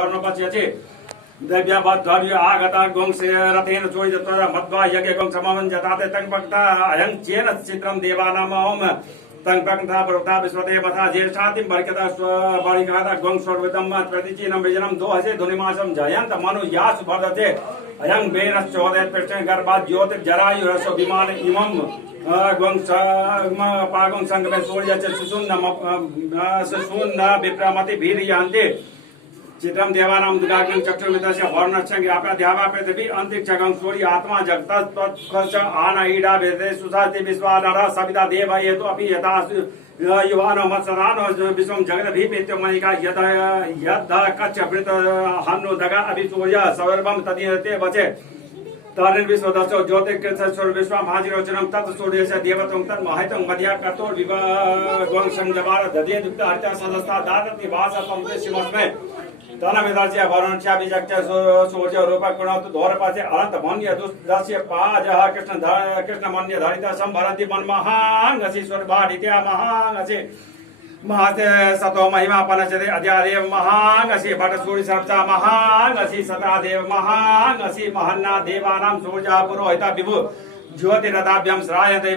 गर्नुपर्छ दिव्यबद्ध्वर्य आगता गोंसे रथेन चोरित मध्वा यज्ञ गों सममं जताते तंपक्ता अयं चेन चित्रं देवानाम ओम तंपक्ता प्रवता विश्वदेवता ज्येष्ठातिं बर्कता स्वबरिकाता गों सर्वदम प्रतिचिनं विजनं दोहसे धुनिमासं जयंत मनु यास वर्धते अयं वेन चोदय पृष्ठे गर्भात् ज्योतिर्जरायुरसो विमान इमं गों पागं संगमे सूर्य च सुषुन्न विप्रमति वीर्यन्ते चित्रम देवानाम दुर्गाग्नं चक्षुर्मितस्य वर्णस्य ज्ञापा ध्यावा पृथ्वी अंतरिक्षगं सूर्य आत्मा जगत तत्खच आनईडा वेदे सुसाति विश्वानर सविता देव येतु अपि यथा युवानो मत्सरानो विश्वं जगत भीपेत्यो मणिका यद कच्च वृत हन्नु दगा अभि सूर्य सर्वं तदीयते वचे तारिण विश्व दशो ज्योतिर्कृत विश्व महाजिरोचनम तत् सूर्य से देवतं तत् महितं मध्या कतोर विवाह गों संजबार दधे दुग्ध हत्या सदस्ता दादति वास पंपे सिमस्मे तन विदर्श्य वरुणच्या विजक्त्य सूर्य रूप गुणवतु धोरपाचे अनंत मन्य दुष्दस्य पाजः कृष्ण मन्य धरिता संभरन्ति मन्महांगसि स्वर्भाडित्या महांगसि महाते सतो महिमा पनचते अद्यादेव महांगसि भट सूर्य सर्वता महांगसि सतादेव महांगसि महन्ना देवानां सूर्य पुरोहिता विभु ज्योतिरदाभ्यं श्रायते